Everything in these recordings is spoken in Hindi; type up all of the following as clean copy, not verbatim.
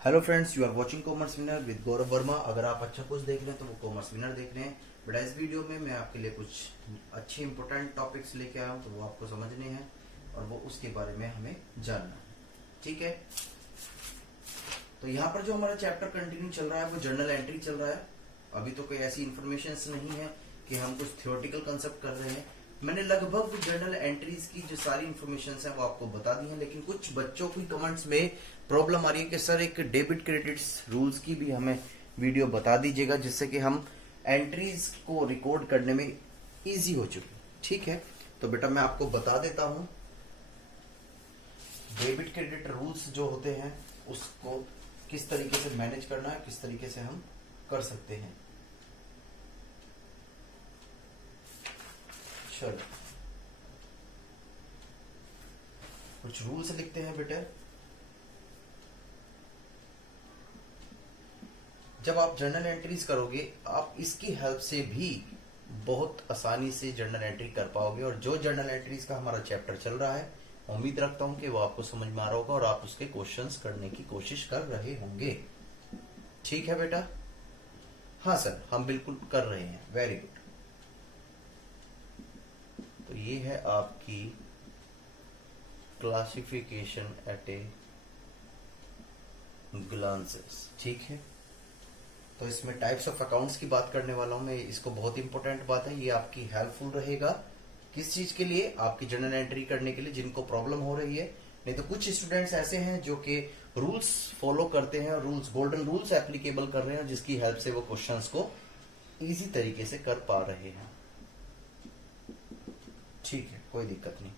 Hello friends, you are watching commerce winner with Gaurav Verma. अगर आप अच्छा कुछ देख रहे हैं तो वो कॉमर्स विनर देख रहे हैं। बट इस वीडियो में मैं आपके लिए कुछ अच्छे इंपॉर्टेंट टॉपिक्स लेके आया हूँ, तो वो आपको समझने हैं और वो उसके बारे में हमें जानना है। ठीक है, तो यहाँ पर जो हमारा चैप्टर कंटिन्यू चल रहा है वो जर्नल एंट्री चल रहा है। अभी तो कोई ऐसी इंफॉर्मेशन नहीं है कि हम कुछ थियोरेटिकल कंसेप्ट कर रहे हैं। मैंने लगभग जर्नल एंट्रीज की जो सारी इंफॉर्मेशन है वो आपको बता दी है, लेकिन कुछ बच्चों की कमेंट्स में प्रॉब्लम आ रही है कि सर एक डेबिट क्रेडिट रूल्स की भी हमें वीडियो बता दीजिएगा, जिससे कि हम एंट्रीज को रिकॉर्ड करने में इजी हो चुके। ठीक है, तो बेटा मैं आपको बता देता हूं डेबिट क्रेडिट रूल्स जो होते हैं उसको किस तरीके से मैनेज करना है, किस तरीके से हम कर सकते हैं। चलो कुछ रूल्स लिखते हैं बेटा। जब आप जर्नल एंट्रीज करोगे आप इसकी हेल्प से भी बहुत आसानी से जर्नल एंट्री कर पाओगे। और जो जर्नल एंट्रीज का हमारा चैप्टर चल रहा है, उम्मीद रखता हूं कि वो आपको समझ में आ रहा होगा और आप उसके क्वेश्चंस करने की कोशिश कर रहे होंगे। ठीक है बेटा? हाँ सर, हम बिल्कुल कर रहे हैं। Very good. तो ये है आपकी क्लासिफिकेशन एट ए ग्लांसेस। ठीक है, तो इसमें टाइप्स ऑफ अकाउंट्स की बात करने वाला हूं मैं। इसको बहुत इंपॉर्टेंट बात है, ये आपकी हेल्पफुल रहेगा। किस चीज के लिए? आपकी जर्नल एंट्री करने के लिए, जिनको प्रॉब्लम हो रही है। नहीं तो कुछ स्टूडेंट्स ऐसे हैं जो कि रूल्स फॉलो करते हैं और रूल्स, गोल्डन रूल्स एप्लीकेबल कर रहे हैं, जिसकी हेल्प से वो क्वेश्चंस को इजी तरीके से कर पा रहे हैं। ठीक है, कोई दिक्कत नहीं।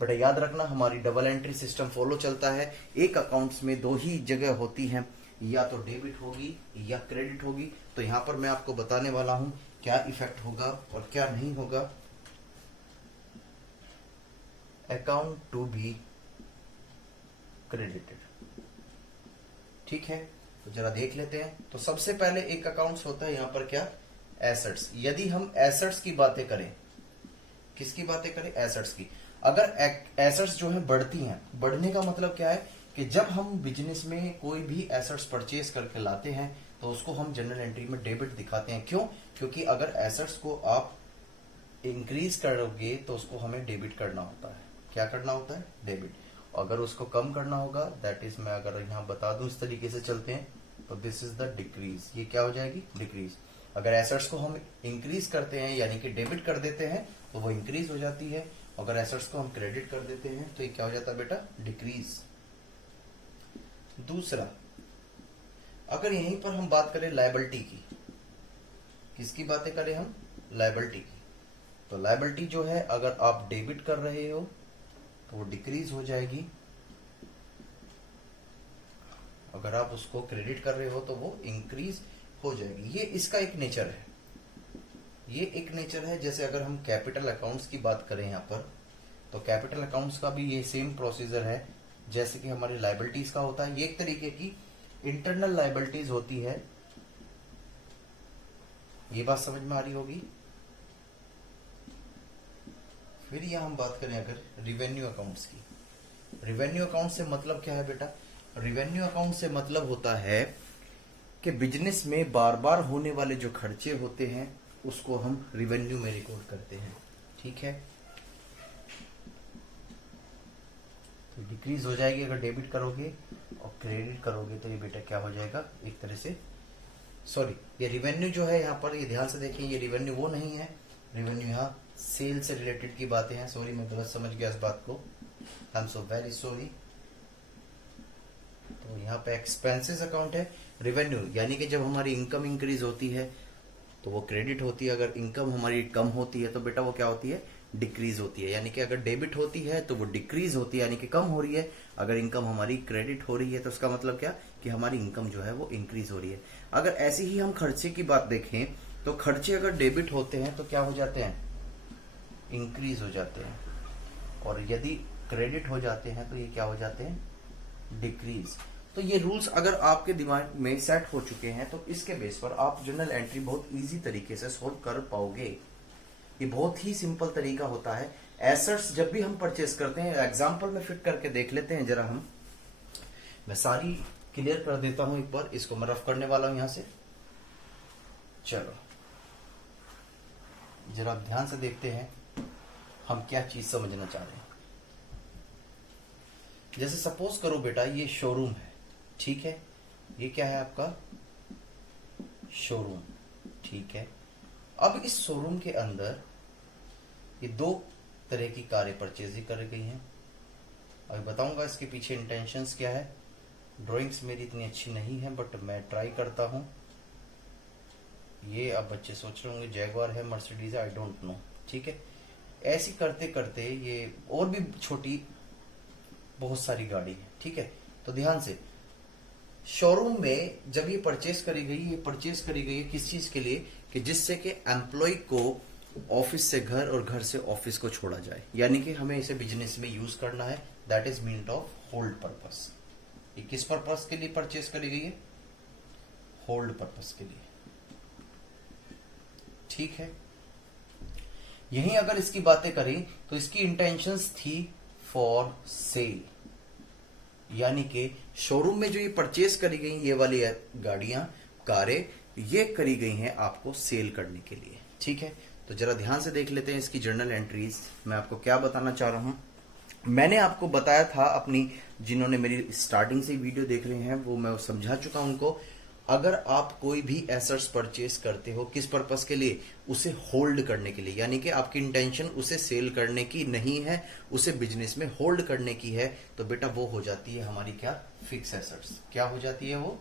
बट याद रखना, हमारी डबल एंट्री सिस्टम फॉलो चलता है। एक अकाउंट्स में दो ही जगह होती हैं, या तो डेबिट होगी या क्रेडिट होगी। तो यहां पर मैं आपको बताने वाला हूं क्या इफेक्ट होगा और क्या नहीं होगा। Account to be credited. ठीक है, तो जरा देख लेते हैं। तो सबसे पहले एक अकाउंट्स होता है यहां पर क्या? एसेट्स। यदि हम एसेट्स की बातें करें, किसकी बातें करें? एसेट्स की। अगर एसेट्स जो है बढ़ती हैं, बढ़ने का मतलब क्या है कि जब हम बिजनेस में कोई भी एसेट्स परचेज करके लाते हैं तो उसको हम जनरल एंट्री में डेबिट दिखाते हैं। क्यों? क्योंकि अगर एसेट्स को आप इंक्रीज करोगे तो उसको हमें डेबिट करना होता है। क्या करना होता है? डेबिट। अगर उसको कम करना होगा, दैट इज, मैं अगर यहां बता दूं इस तरीके से चलते हैं, तो दिस इज द डिक्रीज। ये क्या हो जाएगी? डिक्रीज। अगर एसेट्स को हम इंक्रीज करते हैं यानी कि डेबिट कर देते हैं तो वो इंक्रीज हो जाती है। अगर एसेट्स को हम क्रेडिट कर देते हैं तो ये क्या हो जाता है बेटा? डिक्रीज। दूसरा, अगर यहीं पर हम बात करें लायबिलिटी की, किसकी बातें करें हम? लायबिलिटी की। तो लायबिलिटी जो है, अगर आप डेबिट कर रहे हो तो वो डिक्रीज हो जाएगी, अगर आप उसको क्रेडिट कर रहे हो तो वो इंक्रीज हो जाएगी। ये इसका एक नेचर है, ये एक नेचर है। जैसे अगर हम कैपिटल अकाउंट्स की बात करें यहां पर, तो कैपिटल अकाउंट्स का भी ये सेम प्रोसीजर है जैसे कि हमारी लायबिलिटीज का होता है। ये एक तरीके की इंटरनल लायबिलिटीज होती है। ये बात समझ में आ रही होगी। फिर यहां हम बात करें अगर रिवेन्यू अकाउंट्स की। रिवेन्यू अकाउंट से मतलब क्या है बेटा? रिवेन्यू अकाउंट से मतलब होता है कि बिजनेस में बार बार होने वाले जो खर्चे होते हैं उसको हम रिवेन्यू में रिकॉर्ड करते हैं। ठीक है, तो डिक्रीज हो जाएगी अगर डेबिट करोगे, और क्रेडिट करोगे तो ये बेटा क्या हो जाएगा? एक तरह से, सॉरी, ये रिवेन्यू जो है यहाँ पर, ये ध्यान से देखें, ये रिवेन्यू वो नहीं है। रिवेन्यू यहाँ सेल से रिलेटेड की बातें हैं। सॉरी, मैं गलत समझ गया इस बात को, I am so very sorry. तो यहाँ पे एक्सपेंसेस अकाउंट है। रेवेन्यू यानी कि जब हमारी इनकम इंक्रीज होती है तो वो क्रेडिट होती है, अगर इनकम हमारी कम होती है तो बेटा वो क्या होती है? डिक्रीज होती है। यानी कि अगर डेबिट होती है तो वो डिक्रीज होती है, यानी कि कम हो रही है। अगर इनकम हमारी क्रेडिट हो रही है तो उसका मतलब क्या? कि हमारी इनकम जो है वो इंक्रीज हो रही है। अगर ऐसे ही हम खर्चे की बात देखें तो खर्चे अगर डेबिट होते हैं तो क्या हो जाते हैं? इंक्रीज हो जाते हैं। और यदि क्रेडिट हो जाते हैं तो ये क्या हो जाते हैं? डिक्रीज। तो ये रूल्स अगर आपके दिमाग में सेट हो चुके हैं तो इसके बेस पर आप जर्नल एंट्री बहुत इजी तरीके से सोल्व कर पाओगे। ये बहुत ही सिंपल तरीका होता है। एसेट्स जब भी हम परचेस करते हैं, एग्जांपल में फिट करके देख लेते हैं जरा हम। मैं सारी क्लियर कर देता हूं एक बार, इसको मैं रफ करने वाला हूं यहां से। चलो जरा ध्यान से देखते हैं हम क्या चीज समझना चाह रहे हैं। जैसे सपोज करो बेटा ये शोरूम है, ठीक है, ये क्या है आपका शोरूम, ठीक है। अब इस शोरूम के अंदर ये दो तरह की कारें परचेज कर गई हैं। अभी बताऊंगा इसके पीछे इंटेंशंस क्या है। ड्राइंग्स मेरी इतनी अच्छी नहीं है बट मैं ट्राई करता हूं। ये अब बच्चे सोच रहे होंगे जैगवार है, मर्सिडीज है, आई डोंट नो, ठीक है। ऐसी करते करते ये और भी छोटी बहुत सारी गाड़ी है, ठीक है। तो ध्यान से, शोरूम में जब ये परचेज करी गई, ये परचेज करी गई है किस चीज के लिए, कि जिससे कि एम्प्लॉय को ऑफिस से घर और घर से ऑफिस को छोड़ा जाए, यानी कि हमें इसे बिजनेस में यूज करना है। That is meant of hold purpose. ये किस पर्पस के लिए परचेज करी गई है, होल्ड पर्पस के लिए, ठीक है। यही अगर इसकी बातें करें तो इसकी इंटेंशंस थी फॉर सेल, यानी कि शोरूम में जो ये परचेज करी गई ये वाली गाड़ियां, कारें, ये करी गई हैं आपको सेल करने के लिए, ठीक है। तो जरा ध्यान से देख लेते हैं इसकी जर्नल एंट्रीज। मैं आपको क्या बताना चाह रहा हूं, मैंने आपको बताया था अपनी, जिन्होंने मेरी स्टार्टिंग से वीडियो देख रहे हैं वो मैं समझा चुका हूं उनको। अगर आप कोई भी एसेट्स परचेज करते हो किस पर्पस के लिए, उसे होल्ड करने के लिए, यानी कि आपकी इंटेंशन उसे सेल करने की नहीं है, उसे बिजनेस में होल्ड करने की है, तो बेटा वो हो जाती है हमारी क्या, फिक्स एसेट्स। क्या हो जाती है वो,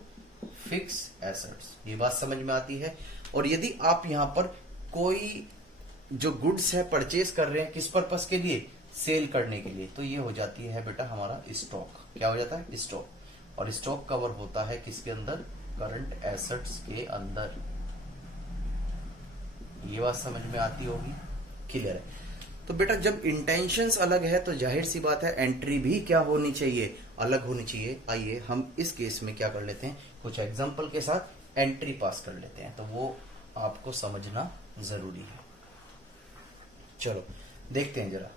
फिक्स एसेट्स। ये बात समझ में आती है। और यदि आप यहां पर कोई जो गुड्स है परचेज कर रहे हैं किस पर्पस के लिए, सेल करने के लिए, तो ये हो जाती है बेटा हमारा स्टॉक। क्या हो जाता है, स्टॉक। और स्टॉक कवर होता है किसके अंदर, करंट एसेट्स के अंदर। ये बात समझ में आती होगी, क्लियर है। तो बेटा जब इंटेंशंस अलग है तो जाहिर सी बात है एंट्री भी क्या होनी चाहिए, अलग होनी चाहिए। आइए हम इस केस में क्या कर लेते हैं, कुछ एग्जांपल के साथ एंट्री पास कर लेते हैं, तो वो आपको समझना जरूरी है। चलो देखते हैं जरा।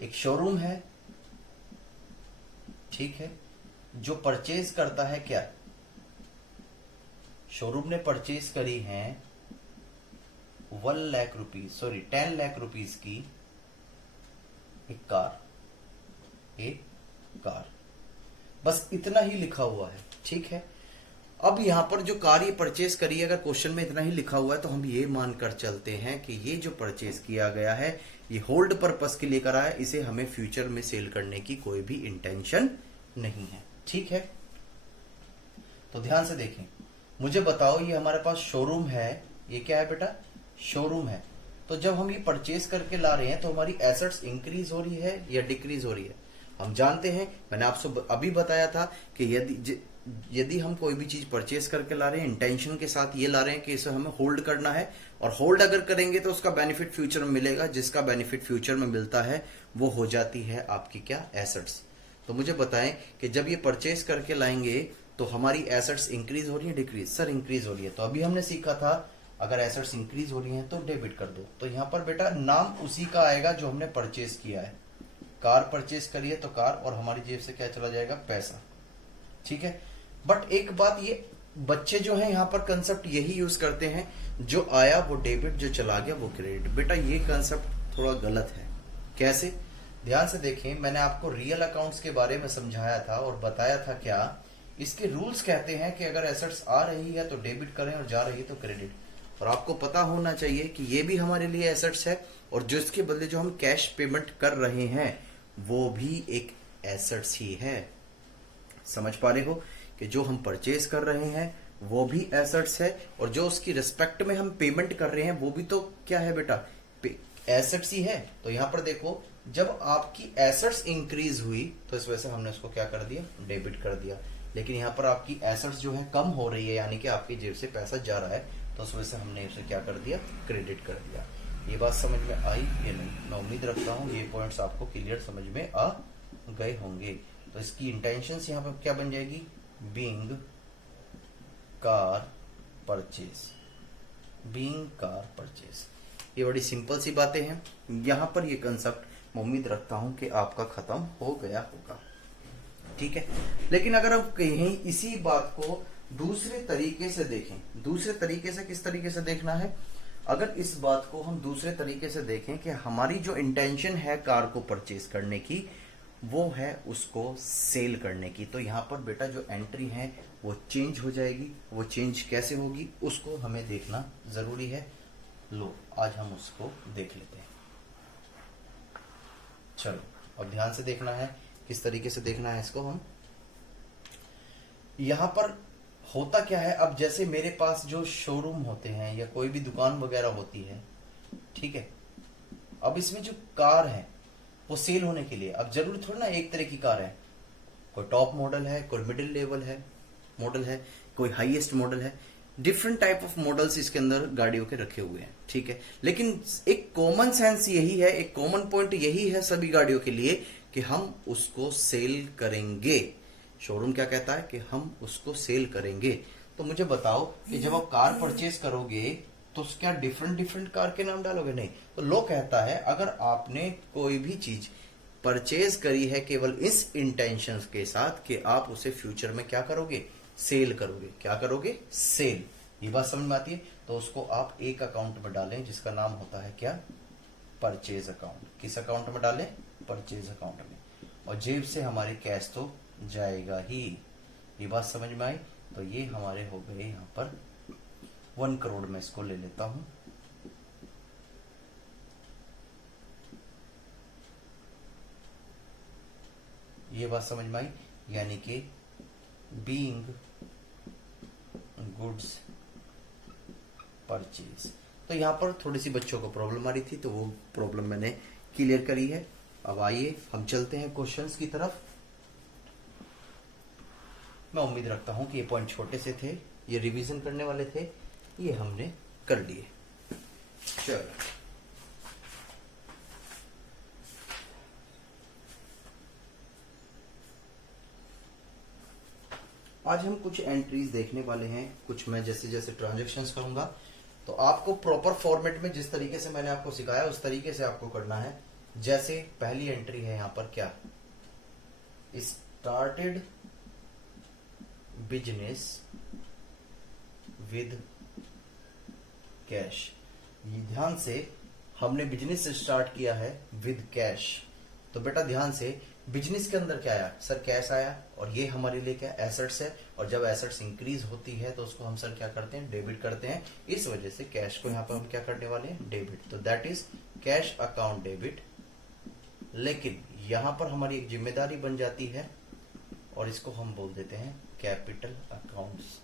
एक शोरूम है, ठीक है, जो परचेज करता है क्या, शोरूम ने परचेज करी है 1 lakh rupees, sorry 10 lakh rupees की एक कार, बस इतना ही लिखा हुआ है, ठीक है। अब यहां पर जो कार ये परचेज करी है, अगर क्वेश्चन में इतना ही लिखा हुआ है तो हम ये मानकर चलते हैं कि ये जो परचेज किया गया है ये होल्ड पर्पस के लिए करा है, इसे हमें फ्यूचर में सेल करने की कोई भी इंटेंशन नहीं है, ठीक है। तो ध्यान से देखें, मुझे बताओ ये हमारे पास शोरूम है, ये क्या है बेटा, शोरूम है। तो जब हम ये परचेज करके ला रहे हैं तो हमारी एसेट्स इंक्रीज हो रही है या डिक्रीज हो रही है। हम जानते हैं, मैंने आपसे अभी बताया था कि यदि हम कोई भी चीज परचेज करके ला रहे हैं इंटेंशन के साथ ये ला रहे हैं कि इसे हमें होल्ड करना है, और होल्ड अगर करेंगे तो उसका बेनिफिट फ्यूचर में मिलेगा, जिसका बेनिफिट फ्यूचर में मिलता है वो हो जाती है आपकी क्या, एसेट्स। तो मुझे बताएं कि जब ये परचेज करके लाएंगे तो हमारी एसेट्स इंक्रीज हो रही है, डिक्रीज, सर इंक्रीज हो रही है। तो अभी हमने सीखा था अगर एसेट्स इंक्रीज हो रही हैं तो डेबिट कर दो। तो यहां पर बेटा नाम उसी का आएगा जो हमने परचेज किया है, कार परचेज करी है तो कार, और हमारी जेब से क्या चला जाएगा, पैसा, ठीक है। बट एक बात, ये बच्चे जो हैं यहाँ पर कंसेप्ट यही यूज करते हैं, जो आया वो डेबिट, जो चला गया वो क्रेडिट। बेटा ये कंसेप्ट थोड़ा गलत है। कैसे, ध्यान से देखें, मैंने आपको रियल अकाउंट्स के बारे में समझाया था और बताया था क्या, इसके रूल्स कहते हैं कि अगर एसेट्स आ रही है तो डेबिट करें और जा रही है तो क्रेडिट। और आपको पता होना चाहिए कि ये भी हमारे लिए एसेट्स है, और जो इसके बदले जो हम कैश पेमेंट कर रहे हैं वो भी एक एसेट्स ही है। समझ पा रहे हो कि जो हम परचेज कर रहे हैं वो भी एसेट्स है, और जो उसकी रिस्पेक्ट में हम पेमेंट कर रहे हैं वो भी तो क्या है बेटा, एसेट्स ही है। तो यहां पर देखो, जब आपकी एसेट्स इंक्रीज हुई तो इस वजह से हमने उसको क्या कर दिया, डेबिट कर दिया। लेकिन यहाँ पर आपकी एसेट्स जो है कम हो रही है, यानी कि आपकी जेब से पैसा जा रहा है, तो उस वजह से हमने उसे क्या कर दिया, क्रेडिट कर दिया। ये बात समझ में आई या नहीं, मैं उम्मीद रखता हूँ ये पॉइंट्स आपको क्लियर समझ में आ गए होंगे। तो इसकी इंटेंशंस यहाँ पर क्या बन जाएगी, being car purchase, being car purchase. ये बड़ी सिंपल सी बातें हैं। यहां पर ये कंसेप्ट मैं उम्मीद रखता हूं कि आपका खत्म हो गया होगा। ठीक है। लेकिन अगर हम कहीं इसी बात को दूसरे तरीके से देखें, दूसरे तरीके से किस तरीके से देखना है, अगर इस बात को हम दूसरे तरीके से देखें कि हमारी जो इंटेंशन है कार को परचेज करने की, वो है उसको सेल करने की, तो यहां पर बेटा जो एंट्री है वो चेंज हो जाएगी। वो चेंज कैसे होगी उसको हमें देखना जरूरी है। लो आज हम उसको देख लेते हैं। चलो अब ध्यान से देखना है, किस तरीके से देखना है इसको हम। यहां पर होता क्या है, अब जैसे मेरे पास जो शोरूम होते हैं या कोई भी दुकान वगैरह होती है, ठीक है, अब इसमें जो कार है वो सेल होने के लिए, अब जरूरी थोड़ा ना एक तरह की कार है, कोई टॉप मॉडल है, कोई मिडिल लेवल है मॉडल है, कोई हाईएस्ट मॉडल है, डिफरेंट टाइप ऑफ मॉडल्स इसके अंदर गाड़ियों के रखे हुए हैं, ठीक है। लेकिन एक कॉमन सेंस यही है, एक कॉमन पॉइंट यही है सभी गाड़ियों के लिए कि हम उसको सेल करेंगे। शोरूम क्या कहता है कि हम उसको सेल करेंगे। तो मुझे बताओ कि जब आप कार परचेज करोगे तो क्या डिफरेंट डिफरेंट कार के नाम डालोगे? नहीं। तो लो कहता है अगर आपने कोई भी चीज परचेज करी है केवल इस इंटेंशन के साथ कि आप उसे फ्यूचर में क्या करोगे, सेल करोगे। क्या करोगे? सेल। ये बात समझ में आती है? तो उसको आप एक अकाउंट में डालें जिसका नाम होता है क्या, परचेज अकाउंट। किस अकाउंट में डालें? परचेज अकाउंट में। और जेब से हमारी कैश तो जाएगा ही। ये बात समझ में आई? तो ये हमारे हो गए यहां पर 1 करोड़ में इसको ले लेता हूं। ये बात समझ में आई? यानी कि बीइंग गुड्स परचेज। तो यहां पर थोड़ी सी बच्चों को प्रॉब्लम आ रही थी, तो वो प्रॉब्लम मैंने क्लियर करी है। अब आइए हम चलते हैं क्वेश्चंस की तरफ। मैं उम्मीद रखता हूं कि ये पॉइंट छोटे से थे, ये रिवीजन करने वाले थे, ये हमने कर लिए। चलो आज हम कुछ एंट्रीज देखने वाले हैं। कुछ मैं जैसे जैसे ट्रांजेक्शन्स करूंगा तो आपको प्रॉपर फॉर्मेट में जिस तरीके से मैंने आपको सिखाया उस तरीके से आपको करना है। जैसे पहली एंट्री है यहां पर क्या, स्टार्टेड बिजनेस विद कैश। ये ध्यान से, हमने बिजनेस स्टार्ट किया है विद कैश। तो बेटा ध्यान से, बिजनेस के अंदर क्या आया सर? कैश आया। और ये हमारे लिए क्या, एसेट्स है। और जब एसेट्स इंक्रीज होती है तो उसको हम सर क्या करते हैं, डेबिट करते हैं। इस वजह से कैश को यहां पर हम क्या करने वाले हैं, डेबिट। तो that is cash account debit. लेकिन यहां पर हमारी एक जिम्मेदारी बन जाती है और इसको हम बोल देते हैं कैपिटल अकाउंट्स,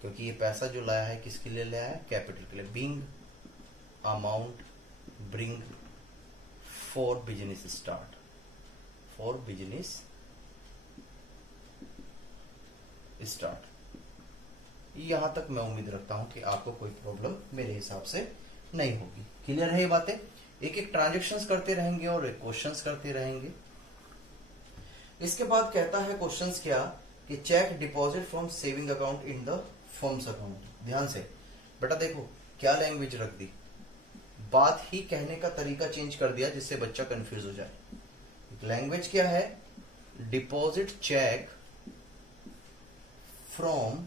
क्योंकि ये पैसा जो लाया है किसके लिए लाया है, कैपिटल के लिए। Being amount bring for business start, for business start. यहां तक मैं उम्मीद रखता हूं कि आपको कोई प्रॉब्लम मेरे हिसाब से नहीं होगी। क्लियर है ये बातें? एक एक ट्रांजेक्शन्स करते रहेंगे और क्वेश्चंस करते रहेंगे। इसके बाद कहता है क्वेश्चंस क्या, कि cheque deposit from saving account in the firm's account. ध्यान से बेटा देखो क्या लैंग्वेज रख दी, बात ही कहने का तरीका चेंज कर दिया जिससे बच्चा कंफ्यूज हो जाए। लैंग्वेज क्या है, deposit cheque from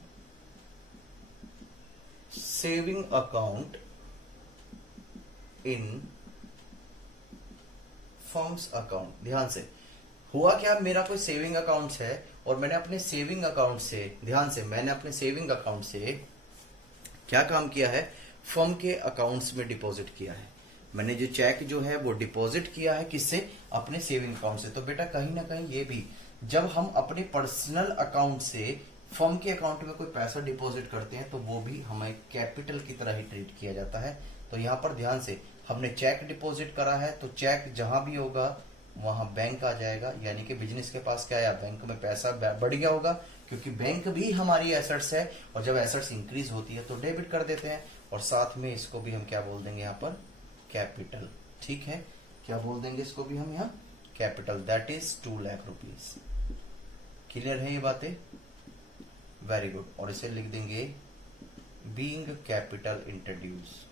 saving account in firm's account. ध्यान से, हुआ क्या, मेरा कोई सेविंग अकाउंट है और मैंने अपने सेविंग अकाउंट से, ध्यान से, मैंने अपने सेविंग अकाउंट से क्या काम किया है, फर्म के अकाउंट्स में डिपॉजिट किया है। मैंने जो चेक जो है वो डिपॉजिट किया है किससे, अपने सेविंग अकाउंट से। तो बेटा कहीं ना कहीं ये भी, जब हम अपने पर्सनल अकाउंट से फर्म के अकाउंट में कोई पैसा डिपॉजिट करते हैं तो वो भी हमें कैपिटल की तरह ही ट्रीट किया जाता है। तो यहां पर ध्यान से, हमने चेक डिपॉजिट करा है तो चेक जहां भी होगा वहां बैंक आ जाएगा, यानी कि बिजनेस के पास क्या आया, बैंक में पैसा बढ़ गया होगा, क्योंकि बैंक भी हमारी एसेट्स है। और जब एसेट्स इंक्रीज होती है तो डेबिट कर देते हैं, और साथ में इसको भी हम क्या बोल देंगे यहाँ पर, कैपिटल। ठीक है, क्या बोल देंगे इसको भी हम यहाँ, capital. That is 2 lakh rupees. Clear है ये बातें? Very good. और इसे लिख देंगे बीइंग कैपिटल इंट्रोड्यूस,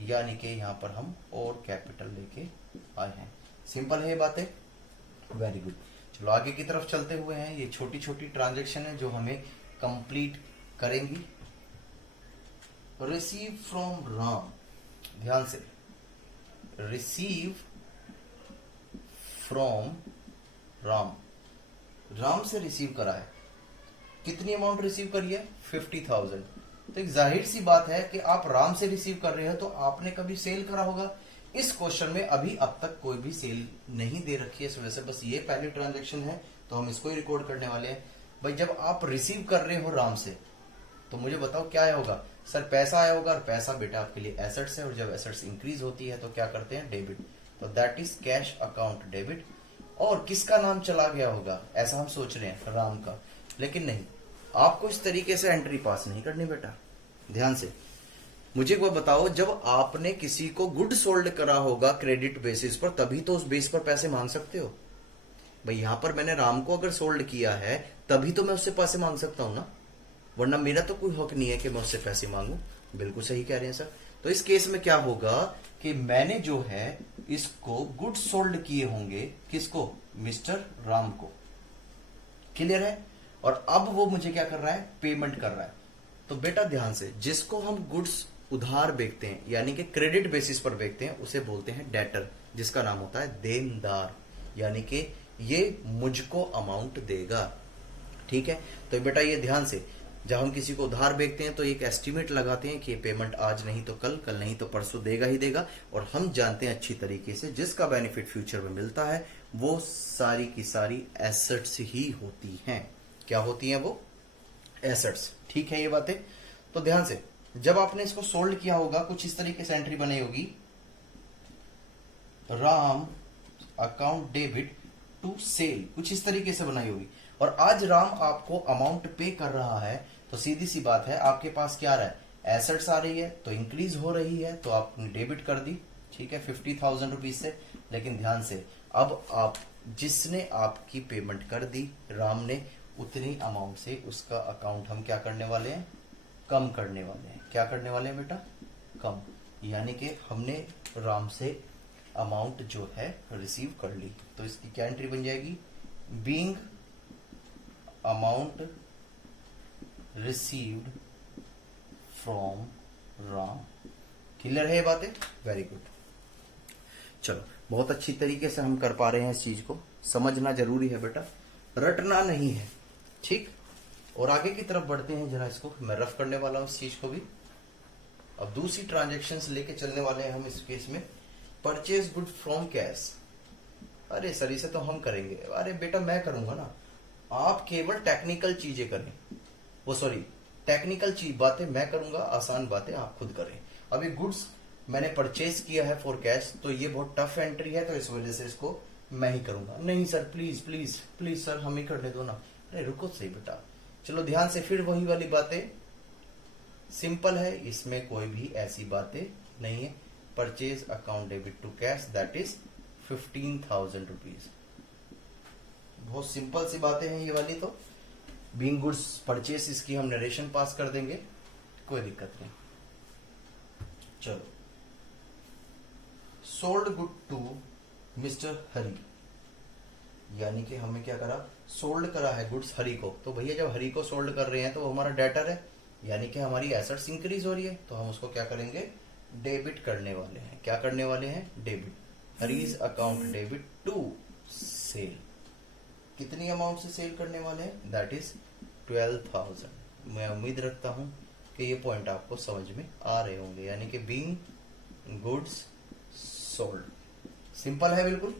यानी कि यहां पर हम और कैपिटल लेके आए हैं। सिंपल है ये बातें? Very good. चलो आगे की तरफ चलते हुए हैं, ये छोटी छोटी ट्रांजेक्शन है जो हमें कंप्लीट करेंगी। रिसीव फ्रॉम राम, ध्यान से, रिसीव फ्रॉम राम, राम से रिसीव करा है। कितनी अमाउंट रिसीव करी है? 50,000। तो एक जाहिर सी बात है कि आप राम से रिसीव कर रहे हो तो आपने कभी सेल करा होगा। इस क्वेश्चन में अभी अब तक कोई भी सेल नहीं दे रखी है, इस वजह से बस ये पहली ट्रांजैक्शन है तो हम इसको ही रिकॉर्ड करने वाले हैं। भाई जब आप रिसीव कर रहे हो राम से तो मुझे बताओ क्या आया होगा? सर पैसा आया होगा, और पैसा बेटा आपके लिए एसेट्स है, और जब एसेट्स इंक्रीज होती है तो क्या करते हैं? डेबिट। तो that is cash account debit. और किसका नाम चला गया होगा ऐसा हम सोच रहे हैं? राम का। लेकिन नहीं, आपको इस तरीके से एंट्री पास नहीं करनी बेटा, ध्यान से। मुझे वो बताओ, जब आपने किसी को गुड सोल्ड करा होगा क्रेडिट बेसिस पर, तभी तो उस बेस पर पैसे मांग सकते हो। भाई यहां पर मैंने राम को अगर सोल्ड किया है तभी तो मैं उससे पैसे मांग सकता हूं ना, वरना मेरा तो कोई हक नहीं है कि मैं उससे पैसे मांगू। बिल्कुल सही कह रहे हैं सर। तो इस केस में क्या होगा कि मैंने जो है इसको गुड सोल्ड किए होंगे, किसको? मिस्टर राम को। क्लियर है? और अब वो मुझे क्या कर रहा है? पेमेंट कर रहा है। तो बेटा ध्यान से, जिसको हम गुड्स उधार बेचते हैं यानी कि क्रेडिट बेसिस पर बेचते हैं उसे बोलते हैं डेटर, जिसका नाम होता है देनदार, यानी कि ये मुझको अमाउंट देगा। ठीक है? तो बेटा ये ध्यान से, जब हम किसी को उधार बेचते हैं तो एक एस्टिमेट लगाते हैं कि ये पेमेंट आज नहीं तो कल, कल नहीं तो परसों देगा ही देगा। और हम जानते हैं अच्छी तरीके से जिसका बेनिफिट फ्यूचर में मिलता है वो सारी की सारी एसेट्स ही होती हैं। क्या होती हैं वो? एसेट्स। ठीक है ये बातें? तो ध्यान से, जब आपने इसको सोल्ड किया होगा कुछ इस तरीके से एंट्री बनी होगी, Ram account debit to sale, कुछ इस तरीके से बनाई होगी। और आज राम आपको अमाउंट पे कर रहा है तो सीधी सी बात है आपके पास क्या आ रहा है? एसेट्स आ रही है तो इंक्रीज हो रही है, तो आपने डेबिट कर दी। ठीक है, 50,000 रुपीज से। लेकिन ध्यान से, अब आप जिसने आपकी पेमेंट कर दी राम ने, उतनी अमाउंट से उसका अकाउंट हम क्या करने वाले हैं? कम करने वाले हैं। क्या करने वाले हैं बेटा? कम। यानी कि हमने राम से अमाउंट जो है रिसीव कर ली। तो इसकी क्या एंट्री बन जाएगी? Being amount received from Ram. Clear है ये बातें? Very good. चलो, बहुत अच्छी तरीके से हम कर पा रहे हैं इस चीज को। समझना जरूरी है बेटा, रटना नहीं है। ठीक? और आगे की तरफ बढ़ते हैं, जरा इसको मैं रफ करने वाला हूं इस चीज को भी। अब दूसरी ट्रांजैक्शंस लेके चलने वाले हैं हम इस केस में। Purchase good from cash. अरे सर इसे तो हम करेंगे। अरे बेटा मैं करूंगा ना, आप केवल टेक्निकल चीजें करें। वो सॉरी, टेक्निकल चीज बातें मैं करूंगा, आसान बातें आप खुद करें। अभी गुड्स मैंने परचेज किया है फॉर कैश, तो ये बहुत टफ एंट्री है, तो इस वजह से इसको मैं ही करूंगा। नहीं sir please please please sir हम ही करने दो ना। अरे रुको सही बेटा, चलो ध्यान से, फिर वही वाली बातें, सिंपल है, इसमें कोई भी ऐसी बातें नहीं है। Purchase account debit to cash, that is 15,000 rupees. बहुत सिंपल सी बातें हैं ये वाली। तो बीइंग गुड्स परचेज, इसकी हम नरेशन पास कर देंगे, कोई दिक्कत नहीं। चलो, सोल्ड गुड टू मिस्टर हरी, यानी कि हमें क्या करा? सोल्ड करा है गुड्स हरी को। तो भैया जब हरी को सोल्ड कर रहे हैं तो वो हमारा डेटर है, यानी कि हमारी एसेट्स इंक्रीज हो रही है, तो हम उसको क्या करेंगे? डेबिट करने वाले हैं। क्या करने वाले हैं? Debit. Hari's account debit to sale. कितनी अमाउंट से सेल करने वाले हैं? That is 12,000। मैं उम्मीद रखता हूं कि ये पॉइंट आपको समझ में आ रहे होंगे, यानी कि बीइंग गुड्स सोल्ड। सिंपल है बिल्कुल,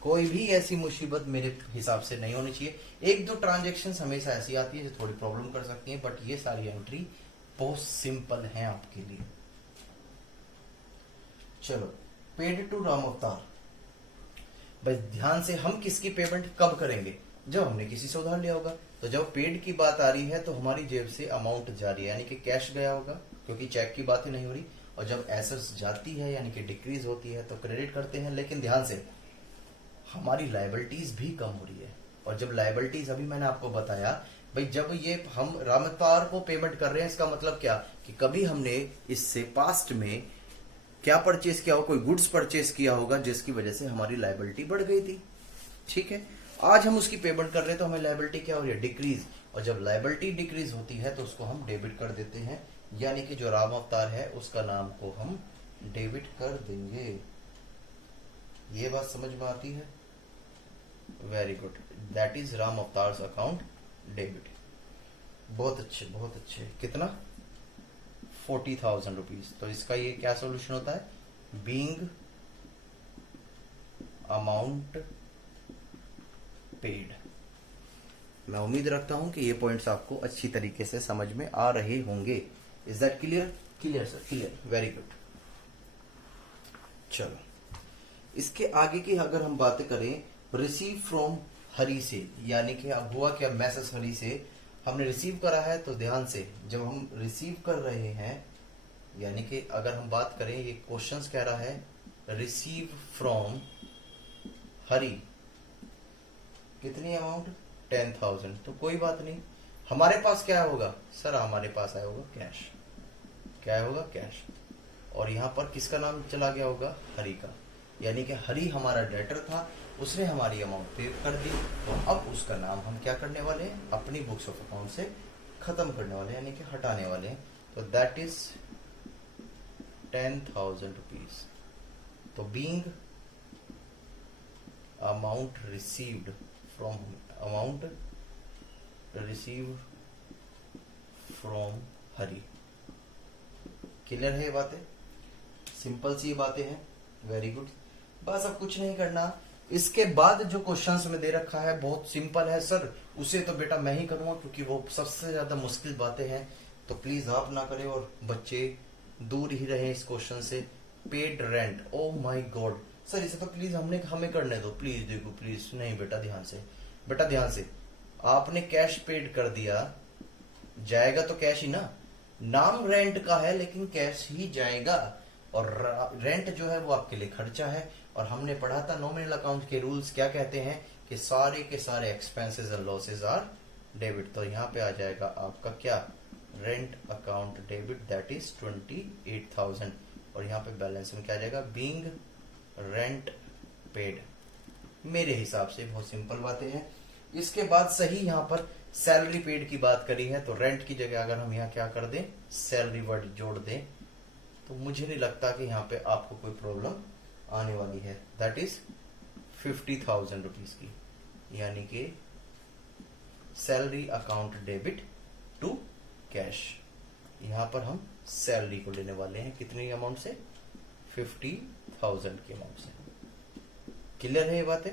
कोई भी ऐसी मुसीबत मेरे हिसाब से नहीं होनी चाहिए। एक दो ट्रांजैक्शंस हमेशा ऐसी आती है जो थोड़ी प्रॉब्लम कर सकती हैं, बट ये सारी एंट्री बहुत सिंपल है आपके लिए। चलो, पेड टू राम अवतार। बस ध्यान से, हम किसकी पेमेंट कब करेंगे? जब हमने किसी से उधार लिया होगा। तो जब पेड की बात आ रही है तो हमारी जेब से अमाउंट जा रही है, यानी कि कैश गया होगा, क्योंकि चेक की बात ही नहीं हो रही। और जब एसेट्स जाती है यानी कि डिक्रीज होती है तो क्रेडिट करते हैं। लेकिन ध्यान से, हमारी लायबिलिटीज भी कम हो रही है। और जब लायबिलिटीज, अभी मैंने आपको बताया भाई, जब ये हम राम अवतार को पेमेंट कर रहे हैं, इसका मतलब क्या? कि कभी हमने इससे पास्ट में क्या परचेज किया हो? कोई गुड्स परचेज किया होगा जिसकी वजह से हमारी लायबिलिटी बढ़ गई थी। ठीक है, आज हम उसकी पेमेंट कर रहे हैं तो हमें लायबिलिटी क्या हो रही है, डिक्रीज। और जब लायबिलिटी डिक्रीज होती है तो उसको हम डेबिट कर देते हैं, यानी कि जो राम अवतार है उसका नाम को हम डेबिट कर देंगे। ये बात समझ में आती है? Very good, that is Ram avatars account debit. बहुत अच्छे, बहुत अच्छे। कितना? 40,000 रुपीज। तो इसका ये क्या सॉल्यूशन होता है, बीइंग अमाउंट पेड। मैं उम्मीद रखता हूं कि ये पॉइंट्स आपको अच्छी तरीके से समझ में आ रहे होंगे। Is that clear? Clear sir, clear, very good. चलो, इसके आगे की अगर हम बातें करें, रिसीव फ्रॉम हरी से, यानी कि अब हुआ क्या, मैसेज हरी से हमने रिसीव करा है। तो ध्यान से, जब हम रिसीव कर रहे हैं, यानी कि अगर हम बात करें, ये क्वेश्चंस कह रहा है रिसीव फ्रॉम हरी, कितनी अमाउंट, 10,000। तो कोई बात नहीं, हमारे पास क्या होगा सर, हमारे पास आया होगा कैश। क्या होगा, कैश। और यहां पर किसका नाम चला गया होगा, हरी का, यानी कि हरी हमारा डेटर था, उसने हमारी अमाउंट पे कर दी। तो अब उसका नाम हम क्या करने वाले हैं, अपनी बुक्स ऑफ अकाउंट से खत्म करने वाले हैं, यानी कि हटाने वाले हैं। तो दैट इज 10,000 रुपीज। तो being amount received from, amount receive from Hari. Clear है ये बातें? सिंपल सी बातें हैं, वेरी गुड। बस अब कुछ नहीं करना। इसके बाद जो क्वेश्चंस में दे रखा है बहुत सिंपल है सर, उसे तो बेटा मैं ही करूंगा क्योंकि वो सबसे ज्यादा मुश्किल बातें हैं। तो प्लीज आप ना करें और बच्चे दूर ही रहे इस क्वेश्चन से। Paid rent, oh my God sir, इसे तो प्लीज हमें करने दो, प्लीज देखो, प्लीज। नहीं बेटा, ध्यान से, बेटा ध्यान से। आपने कैश पेड कर दिया, जाएगा तो कैश ही ना, नाम रेंट का है लेकिन कैश ही जाएगा। और रेंट जो है वो आपके लिए खर्चा है। और हमने पढ़ा था नॉमिनल अकाउंट के रूल्स क्या कहते हैं, कि सारे के सारे expenses and losses are debit. तो यहाँ पे आ जाएगा आपका क्या, rent account debit, that is 28,000। और यहाँ पे बैलेंस में क्या आ जाएगा, बीइंग रेंट पेड। मेरे हिसाब से बहुत सिंपल बातें हैं। इसके बाद सही यहाँ पर सैलरी पेड की बात करी है, तो रेंट की जगह अगर हम यहाँ क्या कर दें, सैलरी वर्ड जोड़ दें, तो मुझे नहीं लगता कि यहाँ पे आपको कोई प्रॉब्लम आने वाली है। दैट इज 50,000 रुपीज की, यानी कि salary account debit to cash. यहां पर हम सैलरी को लेने वाले हैं, कितनी अमाउंट से, 50,000 की अमाउंट से। क्लियर है ये बातें?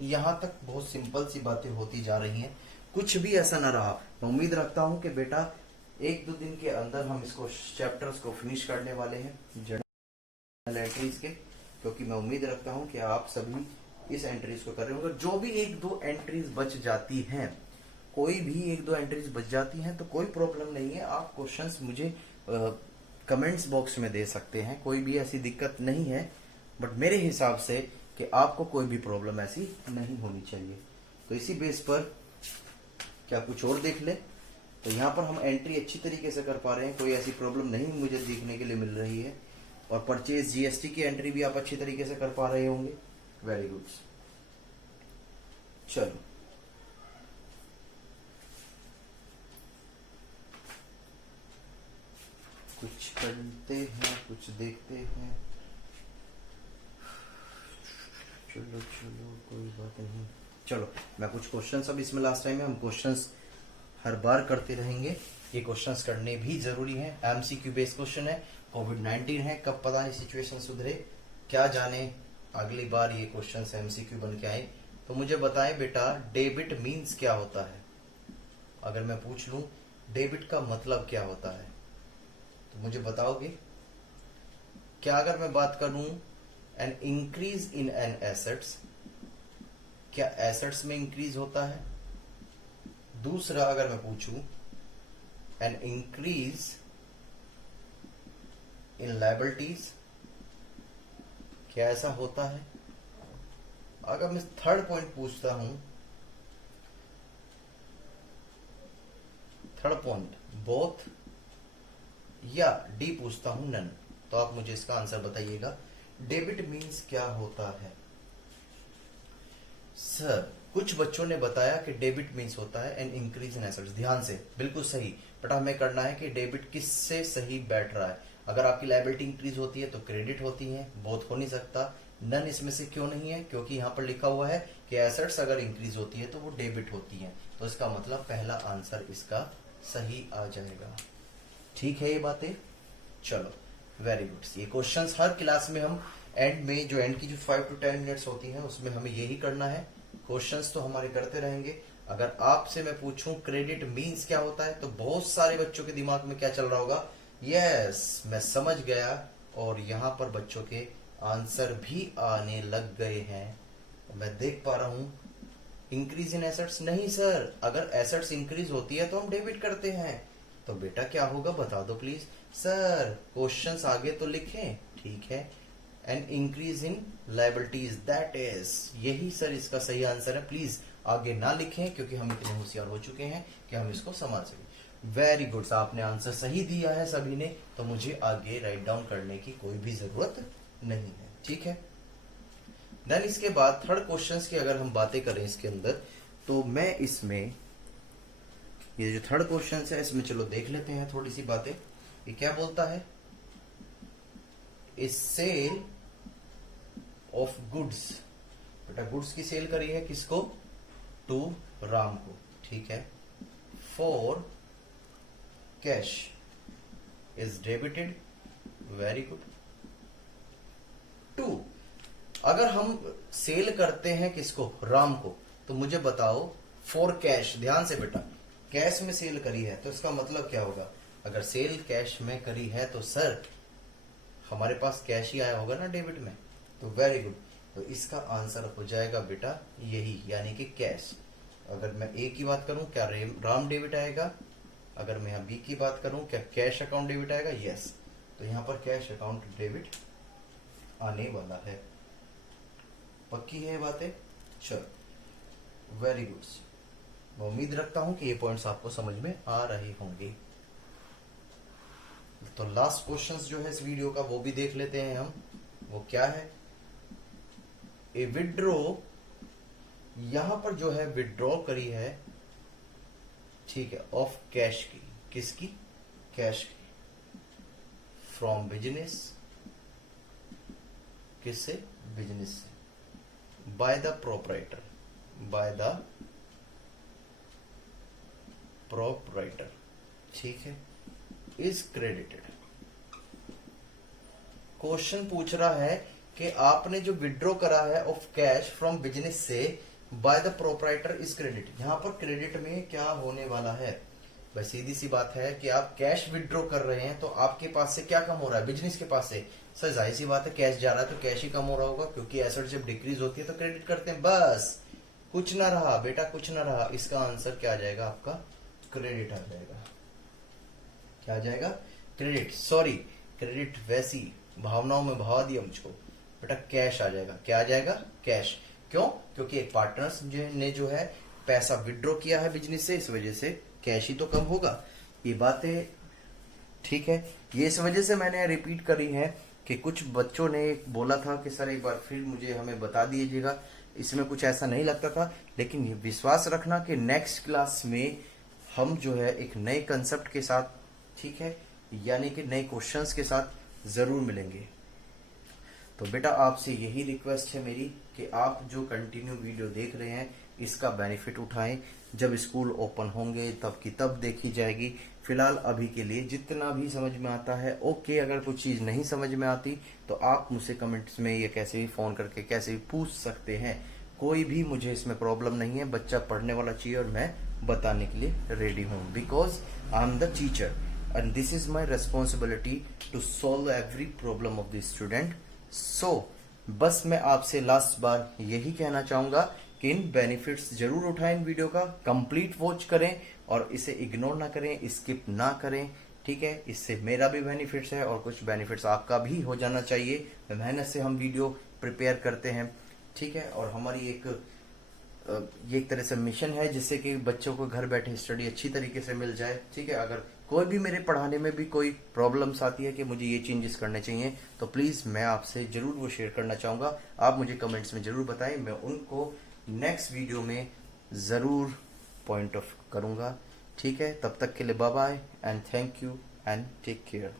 यहां तक बहुत सिंपल सी बातें होती जा रही हैं, कुछ भी ऐसा ना रहा। मैं उम्मीद रखता हूं कि बेटा 1-2 दिन के अंदर हम इसको चैप्टर्स को फिनिश करने वाले हैं जर्नल एंट्रीज के, क्योंकि मैं उम्मीद रखता हूं कि आप सभी इस एंट्रीज को कर रहे होंगे। जो भी 1-2 एंट्रीज बच जाती हैं, कोई भी 1-2 एंट्रीज बच जाती हैं तो कोई प्रॉब्लम नहीं है, आप क्वेश्चंस मुझे कमेंट्स बॉक्स में दे सकते हैं, कोई भी ऐसी दिक्कत नहीं है। बट मेरे हिसाब से कि आपको कोई भी प्रॉब्लम ऐसी नहीं होनी चाहिए। तो इसी बेस पर क्या कुछ और देख ले, तो यहाँ पर हम एंट्री अच्छी तरीके से कर पा रहे हैं, कोई ऐसी प्रॉब्लम नहीं मुझे देखने के लिए मिल रही है। और परचेज जीएसटी की एंट्री भी आप अच्छी तरीके से कर पा रहे होंगे, वेरी गुड। चलो, कुछ करते हैं, कुछ देखते हैं। चलो चलो, कोई बात नहीं। चलो, मैं कुछ क्वेश्चंस, अब इसमें लास्ट टाइम है, हम क्वेश्चंस हर बार करते रहेंगे। ये क्वेश्चंस करने भी जरूरी है, एमसीक्यू बेस्ड क्वेश्चन है, कोविड-19 है, कब पता है सिचुएशन सुधरे, क्या जाने अगली बार ये क्वेश्चंस एमसीक्यू बन के आए। तो मुझे बताएं बेटा, डेबिट मीन्स क्या होता है? अगर मैं पूछ लूं डेबिट का मतलब क्या होता है, तो मुझे बताओगे क्या? अगर मैं बात करूं an increase in an assets, क्या एसेट्स में इंक्रीज होता है? दूसरा, अगर मैं पूछूं एन इंक्रीज इन लायबिलिटीज, क्या ऐसा होता है? अगर मैं थर्ड पॉइंट पूछता हूं, थर्ड पॉइंट बोथ या डी पूछता हूं नन, तो आप मुझे इसका आंसर बताइएगा। डेबिट मीन्स क्या होता है? सर कुछ बच्चों ने बताया कि डेबिट मीन्स होता है एन इंक्रीज इन एसेट्स। ध्यान से, बिल्कुल सही, बट हमें करना है कि डेबिट किससे सही बैठ रहा है। अगर आपकी लायबिलिटी इंक्रीज होती है तो क्रेडिट होती है, बोथ हो नहीं सकता। नन इसमें से क्यों नहीं है? क्योंकि यहाँ पर लिखा हुआ है कि एसेट्स अगर इंक्रीज होती है तो वो डेबिट होती है, तो इसका मतलब पहला आंसर इसका सही आ जाएगा। ठीक है ये बातें? चलो वेरी गुड। ये क्वेश्चंस हर क्लास में हम एंड में, जो एंड की जो 5 to 10 मिनट्स होती हैं उसमें हमें यही करना है। क्वेश्चंस तो हमारे करते रहेंगे। अगर आपसे मैं पूछूं क्रेडिट मीन्स क्या होता है, तो बहुत सारे बच्चों के दिमाग में क्या चल रहा होगा? यस मैं समझ गया, और यहाँ पर बच्चों के आंसर भी आने लग गए हैं। मैं देख पा रहा हूं इंक्रीज इन एसेट्स। नहीं सर, अगर एसेट्स इंक्रीज होती है तो हम डेबिट करते हैं, तो बेटा क्या होगा बता दो प्लीज। सर क्वेश्चंस आगे तो लिखें, ठीक है। And increase in liabilities, that is, यही सर इसका सही आंसर है। प्लीज आगे ना लिखें, क्योंकि हम इतने होशियार हो चुके हैं कि हम इसको समझ सकें। वेरी गुड, आपने आंसर सही दिया है सभी ने, तो मुझे आगे राइट डाउन करने की कोई भी जरूरत नहीं है, ठीक है। देन इसके बाद थर्ड क्वेश्चंस की अगर हम बातें करें इसके अंदर, तो मैं इसमें ये जो थर्ड क्वेश्चन है इसमें चलो देख लेते हैं थोड़ी सी बातें। ये क्या बोलता है? A sale of goods. बेटा गुड्स की सेल करी है किसको? टू राम को, ठीक है। For cash is debited, very good. Two, अगर हम सेल करते हैं किसको? राम को, तो मुझे बताओ फॉर कैश। ध्यान से बेटा, कैश में सेल करी है तो इसका मतलब क्या होगा? अगर सेल कैश में करी है तो सर हमारे पास कैश ही आया होगा ना डेबिट में, तो वेरी गुड। तो इसका आंसर हो जाएगा बेटा यही, यानी कि कैश। अगर मैं ए की बात करूं, क्या राम डेबिट आएगा? अगर मैं यहाँ बी की बात करूं, क्या कैश अकाउंट डेबिट आएगा? यस, तो यहां पर कैश अकाउंट डेबिट आने वाला है। पक्की है ये बातें? चलो वेरी गुड। मैं उम्मीद रखता हूं कि ये पॉइंट्स आपको समझ में आ रहे होंगे। तो लास्ट क्वेश्चंस जो है इस वीडियो का वो भी देख लेते हैं हम। वो क्या है? ए विड्रॉ, यहां पर जो है विड्रॉ करी है, ठीक है, ऑफ कैश की। किसकी? कैश की। फ्रॉम बिजनेस, किससे? बिजनेस से। By the proprietor, by the proprietor, ठीक है, इज क्रेडिटेड। क्वेश्चन पूछ रहा है कि आपने जो विड्रॉ करा है ऑफ कैश फ्रॉम बिजनेस से by the proprietor is credit. यहां पर क्रेडिट में क्या होने वाला है? बस सीधी सी बात है कि आप कैश विड्रॉ कर रहे हैं तो आपके पास से क्या कम हो रहा है? बिजनेस के पास से। सर जाहिर सी बात है कैश जा रहा है तो कैश ही कम हो रहा होगा, क्योंकि एसेट जब डिक्रीज होती है तो क्रेडिट करते हैं। बस कुछ ना रहा बेटा, कुछ ना रहा। इसका आंसर क्या आ जाएगा आपका? क्रेडिट आ जाएगा। क्या आ जाएगा? क्रेडिट। सॉरी, क्रेडिट वैसी भावनाओं में भावा दिया मुझको बेटा, कैश आ जाएगा। क्या आ जाएगा? कैश। क्यों? क्योंकि एक पार्टनर्स ने जो है पैसा विड्रॉ किया है बिजनेस से, इस वजह से कैश ही तो कम होगा। ये बातें ठीक है। ये इस वजह से मैंने रिपीट करी है कि कुछ बच्चों ने बोला था कि सर एक बार फिर मुझे हमें बता दीजिएगा, इसमें कुछ ऐसा नहीं लगता था। लेकिन विश्वास रखना कि नेक्स्ट क्लास में हम जो है एक नए कंसेप्ट के साथ, ठीक है, यानी कि नए क्वेश्चंस के साथ जरूर मिलेंगे। तो बेटा आपसे यही रिक्वेस्ट है मेरी कि आप जो कंटिन्यू वीडियो देख रहे हैं इसका बेनिफिट उठाएं। जब स्कूल ओपन होंगे तब की तब देखी जाएगी। फिलहाल अभी के लिए जितना भी समझ में आता है ओके। अगर कुछ चीज नहीं समझ में आती तो आप मुझसे कमेंट्स में या कैसे भी फोन करके कैसे भी पूछ सकते हैं। कोई भी मुझे इसमें प्रॉब्लम नहीं है। बच्चा पढ़ने वाला चाहिए और मैं बताने के लिए रेडी हूँ, because I am the teacher and this is my responsibility to solve every problem of the student. So बस मैं आपसे लास्ट बार यही कहना चाहूंगा कि इन बेनिफिट्स जरूर उठाएं, इन वीडियो का कंप्लीट वॉच करें और इसे इग्नोर ना करें, स्किप ना करें, ठीक है। इससे मेरा भी बेनिफिट्स है और कुछ बेनिफिट्स आपका भी हो जाना चाहिए। मेहनत से हम वीडियो प्रिपेयर करते हैं, ठीक है, और हमारी ये एक तरह से मिशन है जिससे कि बच्चों को घर बैठे स्टडी अच्छी तरीके से मिल जाए, ठीक है। अगर कोई भी मेरे पढ़ाने में भी कोई प्रॉब्लम्स आती है कि मुझे ये चेंजेस करने चाहिए तो प्लीज मैं आपसे जरूर वो शेयर करना चाहूंगा। आप मुझे कमेंट्स में जरूर बताएं, मैं उनको नेक्स्ट वीडियो में ज़रूर पॉइंट ऑफ करूँगा। ठीक है, तब तक के लिए bye bye and thank you and take care.